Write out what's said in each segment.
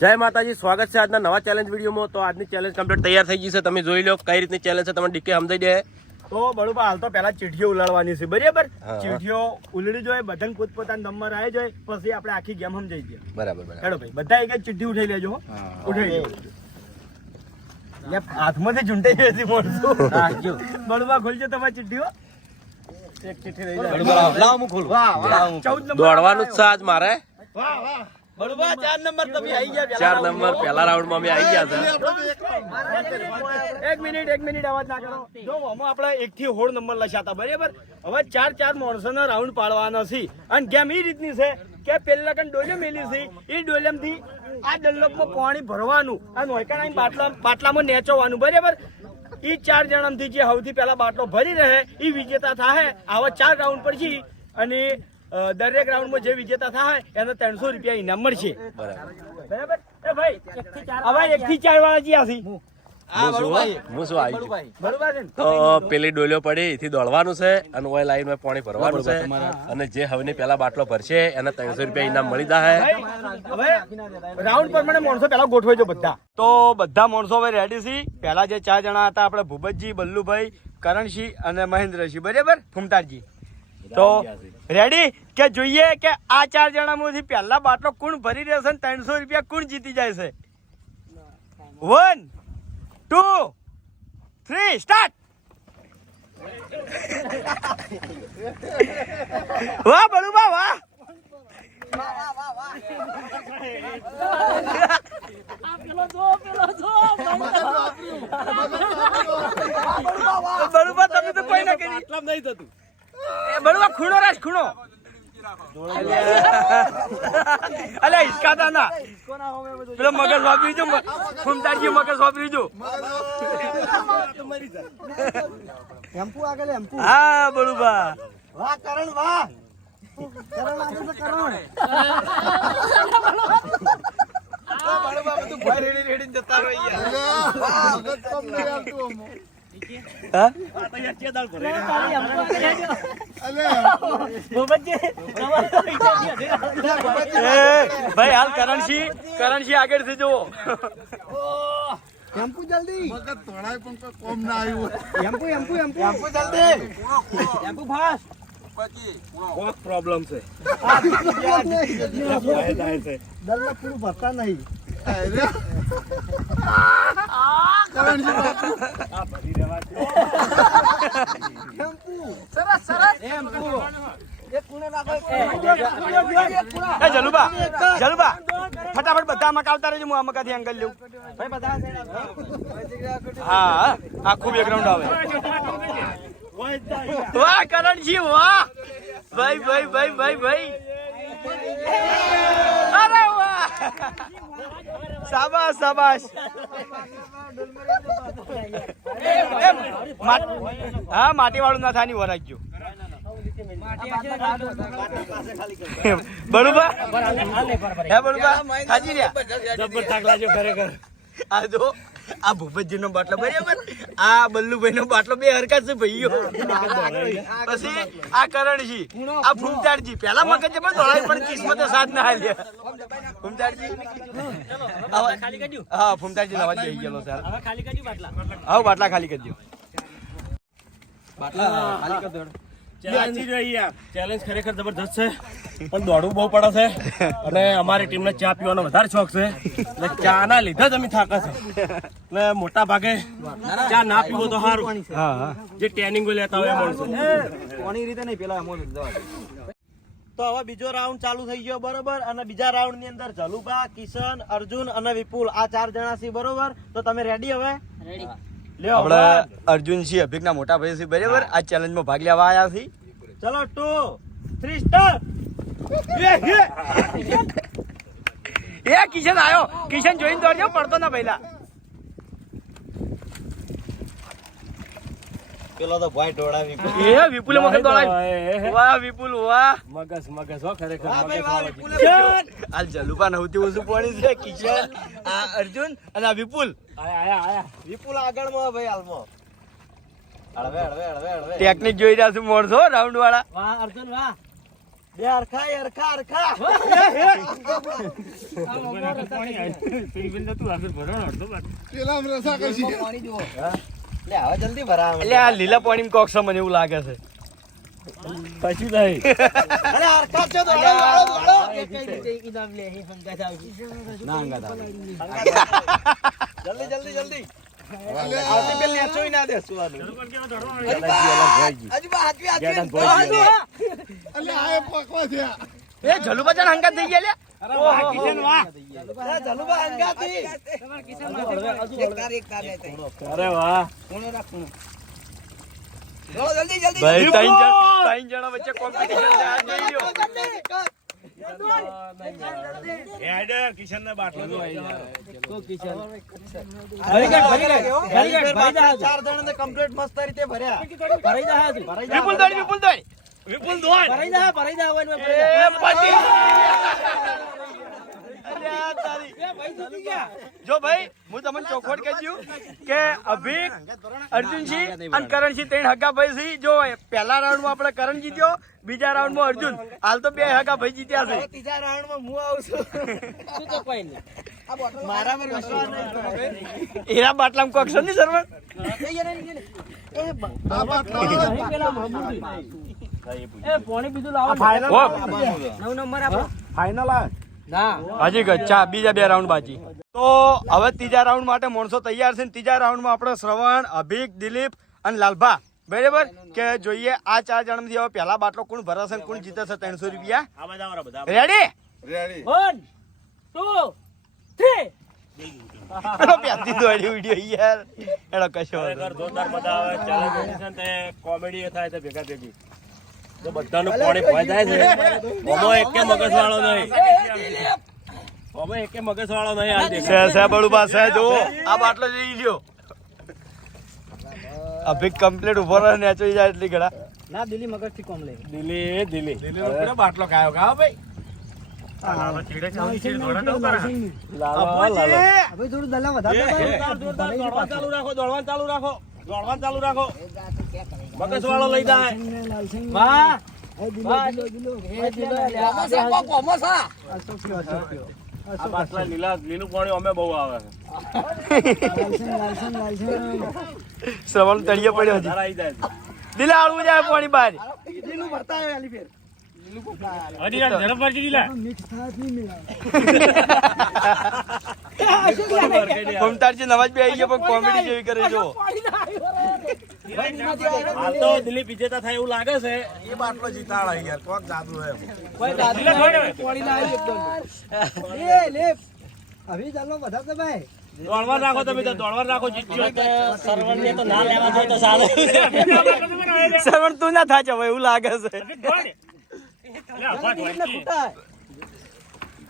જય માતાજી સ્વાગત છે આજના નવા ચેલેન્જ વિડીયોમાં. તો આજની ચેલેન્જ કમ્પ્લીટ તૈયાર થઈ ગઈ છે. તમે જોઈ લો કઈ રીતની ચેલેન્જ છે. તમને ડીકે સમજાઈ દે તો બળુભા હાલ તો પેલા ચીઠીઓ ઉલાડવાની છે. બરાબર? ચીઠીઓ ઉલડી જોઈએ બધા પોતપોતાના નંબર આવી જોઈએ પછી આપણે આખી ગેમ સમજાઈ દઈએ બરાબર બરાબર. હેડો ભાઈ બધા એક ચીઠી ઉઠાઈ લેજો હો. ઉઠાઈ લેજો હાથમાંથી ચૂંટાઈ જતી બળુપા ખોલજો તમારી ચીઠીઓ એક ચીઠ્ઠી રહી જાય. વાહ, વાહ. ચૌદ નંબર દોડવાનું જ છે આજ મારે. વાહ વાહ. બળુપા ચાર નંબર તમે આવી ગયા ચાર નંબર પહેલા રાઉન્ડમાં અમે આવી ગયા હતા. એક મિનિટ એક મિનિટ અવાજ ના કરો. જો અમે આપણે એક થી હોળ નંબર લખ્યા બરાબર? હવે ચાર ચાર માણસોનો રાઉન્ડ પાડવાનો છે. અને ગેમ એ રીતની છે કે પેલા કન ડોલે મેલી છે એ ડોલેમથી આ ડલ્લોપમાં પાણી ભરવાનું અને હોયકાના બાટલા બાટલામાં નેચવાનું બરાબર? એ ચાર જણામાંથી જે સૌથી પહેલા બાટલો ભરી રહે એ વિજેતા થાય આવા ચાર રાઉન્ડ પછી અને દરેક રાઉન્ડમાં જે વિજેતા થાય એને ત્રણસો રૂપિયા ઇનામ મળશે. બરાબર? એ ભાઈ હવે એક થી ચાર વાળા જ્યાં છે. પેલી ડોલીઓ પડી એથી દોડવાનું છે અને ઓય લાઈનમાં પાણી ભરવાનું છે. અને જે હવની પહેલા બાટલો ભરશે એને ત્રણસો રૂપિયા ઇનામ મળી જાય રાઉન્ડ પ્રમાણે માણસો પેલા ગોઠવાઈ બધા. તો બધા માણસો હવે રેડી છે. પહેલા જે ચાર જણા હતા આપણે ભૂપતજી બલ્લુભાઈ કરણસિંહ અને મહેન્દ્રસિંહ. બરાબર? ફૂમતારજી. તો રેડી કે જોઈએ કે આ ચાર જણામાંથી પહેલા બાટલો કોણ ભરી રહેશે ને ત્રણસો રૂપિયા કોણ જીતી જાય છે? વન ટુ થ્રી સ્ટાર્ટ વાહ બળુબા વાહ! બળુબા તમે તો કોઈ ના કરી. બળુબા ખૂણો રાખ ખૂણો. અલે હિસકાતા ના. પેલો મગજ વાપરી જો ફૂમતાજી મગજ વાપરી જો આગળ ટેમ્પુ હા બળુબા વાહ કરણ વાહ. કરણ આગળ તો કરણ એ ભાઈ હાલ કરણસિંહ કરણસિંહ આગળથી જુઓ ટેમ્પુ જલ્દી કોમ ના આવ્યું એમ્પુ એમ્પુ જલ્દી ટેમ્પુ ફાસ્ટ દલ્લા પૂરું ભરતા નહીં કરણજી બાપુ ટેમ્પુ એ જલુબા જલુબા ફટાફટ બધા મકા આવતા રહેજો હું આ મકાથી એંગલ લેવું ભાઈ બધા હા આ ખૂબ એક આવે. વાહ કરણજી વાહ. ભાઈ ભાઈ ભાઈ ભાઈ ભાઈ. અરે વાહ. શાબાશ શાબાશ. હા માટી વાળું ના થાની વરાજ્યો બળુબા હે બળુબા હાજી રહ્યા? જબર થાક લાગ્યો ખરેખર. આ જો આ ભૂપતજી નો બાટલો બરાબર આ બલ્લુભાઈ નો બાટલો બે હરકત છે ભાઈઓ. પછી આ કરણજી આ ભૂમતાડજી. પેલા મગજ પણ દોડાય પણ કિસ્મતે સાથ ના ખાલી કર્યું હા ફૂમતાડજી નવાજ જઈ ગયેલો સર હવે ખાલી બાટલા. હા બાટલા ખાલી કરજો ચેલેન્જ ખરેખર જબરદસ્ત છે પણ દોડવું બહુ પડે છે અને અમારી ટીમને ચા પીવાનો વધારે શોખ છે. એટલે ચા ના લીધે જ અમે થાકા છે. એટલે મોટા ભાગે ચા ના પીવો તો સારું જે ટ્રેનિંગો લેતા હોય એ માણસો. કોની રીતે નહીં પેલા તો હવે બીજો રાઉન્ડ ચાલુ થઈ ગયો બરોબર? અને બીજા રાઉન્ડની અંદર જલુભા કિશન અર્જુન અને વિપુલ આ ચાર જણા છે બરોબર? તો તમે રેડી હવે? લ્યો આપણે. અર્જુનસિંહ અભિકના મોટા ભાઈ છે બરાબર આ ચેલેન્જમાં ભાગ લેવા આવ્યા છે ચલો ટુ થ્રી સ્ટાર એ કિશન આવ્યો કિશન જોઈને દોડજો પડતો ના પહેલા. પેલો તો ભાઈ ડોળાવી એ વિપુલે મગજ દોડાય. વાહ વિપુલ વાહ. મગજ મગજ હો ખરેખર વાહ ભાઈ વાહ વિપુલે આ જલુપા નવતી ઓછું પાણી છે કિશન આ અર્જુન અને આ વિપુલ. વિપુલ આગળમાં ભાઈ હાલમાં. હળવે હળવે હળવે હળવે. ટેકનિક જોઈ રહ્યા છું મોણસો રાઉન્ડ વાળા. વાહ અર્જુન વાહ. કરશી. લે હવે જલ્દી ભરાવે એટલે આ લીલા પાણી કોક છે મને એવું લાગે છે. પછી નહીં અરે છે તો. જલ્દી જલ્દી જલ્દી. આવતી પેલ નેચોય ના દેસવાનું હજુ બા હાચવી હાચવી. આ પકવા થયા એ જલુ બચાન હંગાત થઈ ગયા લે? અરે જલુબા અંગાથી અરે વાહ. જલ્દી જલ્દી. ભાઈ ત્રણ ત્રણ જણા વચ્ચે કોમ્પિટિશન છે. આ જોઈ લ્યો. ચાર જણાને complete મસ્ત રીતે ભર્યા વિપુલ દોડ વિપુલ દોડ વિપુલ દોડ ભરાઈ પતિ અલ્યા તારી. જો ભાઈ હું તમને ચોખવટ કહી દઉં કે અભિક અર્જુનસિંહ અને કરણસિંહ ત્રણ હગા ભાઈ છે. જો પહેલા રાઉન્ડમાં આપણે કરણ જીત્યો બીજા રાઉન્ડમાં અર્જુન. હાલ તો બે હગા ભાઈ જીત્યા છે. ત્રીજા રાઉન્ડમાં હું આવું છું. મારા પર વિશ્વાસ નહીં એરા બાટલામાં કોક છે ને સરવણ આ બાટલા હજી ચા બીજા બે રાઉન્ડ બાજી. તો હવે ત્રીજા રાઉન્ડ માટે માણસો તૈયાર છે ત્રીજા રાઉન્ડમાં આપણે શ્રવણ અભિક દિલીપ અને લાલભા. બરાબર? કે જોઈએ આ ચાર જણ હવે પહેલા બાટલો કોણ ભરાશે કોણ જીતે છે ત્રણસો રૂપિયા? રેડી રેડી પ્યાથી દોડી વીડિયો યાર. એનો કશો જોરદાર મજા આવે ચેલેન્જ છે કોમેડી થાય છે ભેગા ભેગી. તો બધાનું પાણી ભોય જાય છે. ઓમો એકે મગજ વાળો નહીં. ઓમો એકે મગજ વાળો નહીં આ દેખ. સે સે બળુબા સે જો આ બાટલો જઈ લ્યો અભિક કમ્પ્લીટ ઊભો રહે ને ચોઈ જાય એટલી ઘડા. દિલ્હી દિલી બાટલો ખાયો? ખા ભાઈ. ચાલુ રાખો દોડવાનું ચાલુ રાખો. દોડવાનું ચાલુ રાખો. બકસ વાળો લઈ જાય. આ લીલા લીલું આવે શ્રવણ તળિયે પડ્યો લીલા આવી. આળવું જાય પાણી બહાર. ભરતા આવ્યો આલી ફેર. હજી યાર ઝડપ મારજી દીલા. મમતાજી નવાજ બે આવી ગયો પણ કોમેડી જેવી કરે જો. હાલ તો દિલીપ વિજેતા થાય એવું લાગે છે. એ બાટલો જીતાડા યાર કોક જાદુ હે દોડવાનું રાખો તમે તો દોડવા રાખો જીતજો શ્રવણ તું ના થાચો ભાઈ એવું લાગે છે.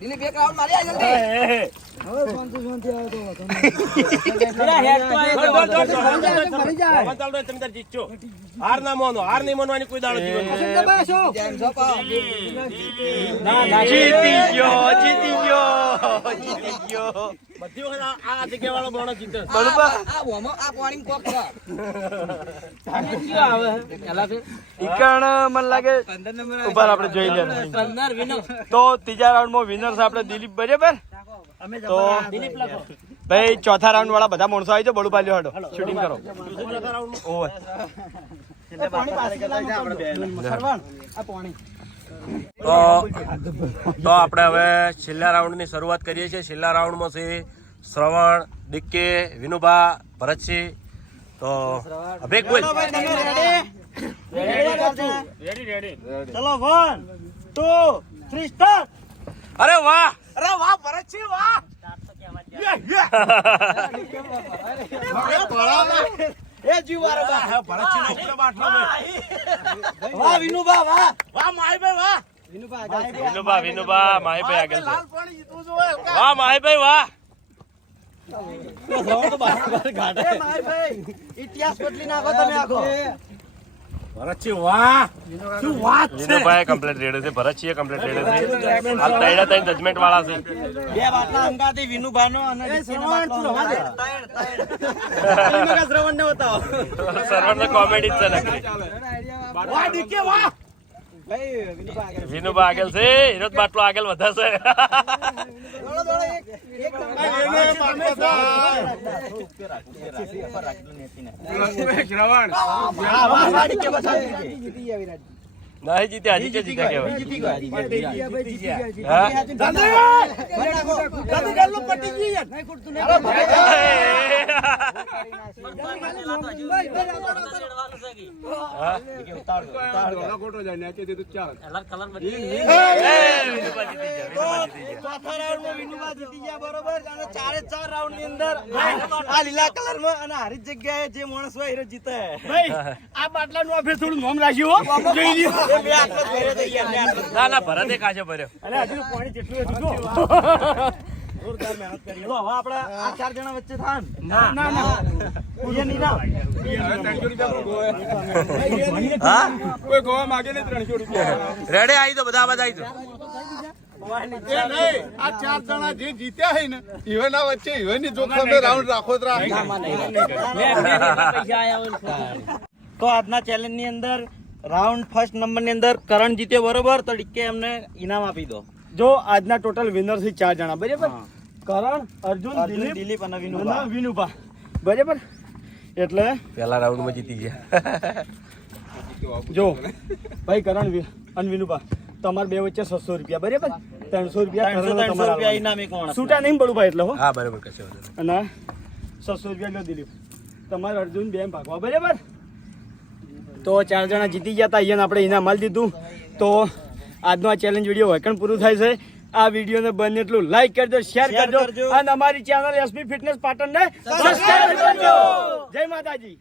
દિલીપ એક રાઉન્ડ મારી આ જલ્દી તમે તાર જીતજો હાર ના માનો હાર નહીં માનવાની કોઈ દાડો. જેમ છો. જીતી ગયો જીતી ગયો જીતી ગયો બધી વખત આ- આ જગ્યા વાળો માણસ જીતે બરોબર. આ વોમાં આ પાણી કોક છે. ઈકણ મને લાગે ઉપર આપણે જોઈ લે તો ત્રીજા રાઉન્ડમાં વિનર આપણે દિલીપ બરાબર? તો ભાઈ ચોથા રાઉન્ડ વાળા બધા માણસો આવી જાય બળુપા લ્યો હડો શૂટિંગ કરો. ઓવર તો તો આપણે હવે છેલ્લા રાઉન્ડની શરૂઆત કરીએ છીએ. છેલ્લા રાઉન્ડમાં છે શ્રવણ ડિક્કે વિનુભા ભરતસિંહ. તો અભિક બોલ. ચલો વન ટુ થ્રી સ્ટાર્ટ અરે વાહ! અરે વાહ ભરતસિંહ વાહ! એ. વાહ વિનુભા વાહ. માહીભાઈ વાહ. વિનુભા વિનુભા માહીભાઈ આગળ છે. વાહ માહીભાઈ વાહ. એ માહીભાઈ ઇતિહાસ બદલી નાખો તમે આખો. ભરતસિંહ વાહ. શું વાત છે? વિનુભાઈ કમ્પ્લીટ રેડે છે ભરતસિંહ કમ્પ્લીટ રેડે છે. હાલ તૈડા તૈન જજમેન્ટ વાળા છે. બે બાટલા અંગાથી વિનુભાનો અને રિક્કીનો બાટલો અંગાથી. શ્રવણને બતાવો. કોમેડી જ છે નકરી વાહ ડીકે વાહ. વિનુભા આગળ. છે હિરોજ બાટલો આગળ વધારશે. નહીં જીત્યા હજી જીત્યા કે તું ચાલ ચારે ચાર રાઉન્ડની અંદર આ લીલા કલરમાં અને હારી જગ્યાએ જે માણસ હોય એ જીતે આ આ બાટલાનું આપણે થોડું નોમ રાખ્યું. ના ભરત એક આજે ભર્યો અરે હજુ પાણી જેટલું જોરદાર મહેનત કરી. તો હવે આપણે આ ચાર જણા વચ્ચે થાય ના ના ના એ નહીં ના. હા? કોઈ ગોવા માંગે ને ત્રણસો રૂપિયા. રેડે આવી તો બધા બધા આવી તો આ ચાર જણા જે જીત્યા હોય ને ઈવોના વચ્ચે ઈવોની જોખમે રાઉન્ડ રાખો તો તો આજના ચેલેન્જની. અંદર રાઉન્ડ ફર્સ્ટ નંબરની અંદર કરણ જીત્યો બરોબર તો ડીકે એમને ઇનામ આપી દો. જો આજના ટોટલ વિનર છે ચાર જણા બરાબર? કરણ અર્જુન દિલીપ દિલીપ અને વિનુભા. વિનુભા. બરાબર? એટલે પહેલા રાઉન્ડમાં જીતી ગયા. જો ભાઈ કરણ અને વિનુભા તમારે બે વચ્ચે છસો રૂપિયા બરાબર? ત્રણસો રૂપિયા છૂટા નહીં પડું ભાઈ એટલે હો. હા બરાબર કશો. અને છસો રૂપિયા લો દિલીપ. તમારે અર્જુન બેમ ભાગવા બરાબર? તો ચાર જણા જીતી ગયા હતા અહીંયા આપણે ઇનામ માલ દીધું. તો આજનો આ ચેલેન્જ વીડિયો પણ પૂરું થાય છે. આ વિડીયોને બને એટલું લાઈક કરજો શેર કરજો. અને અમારી ચેનલ એસપી ફિટનેસ પાટણને સબસ્ક્રાઇબ કરજો. જય માતાજી.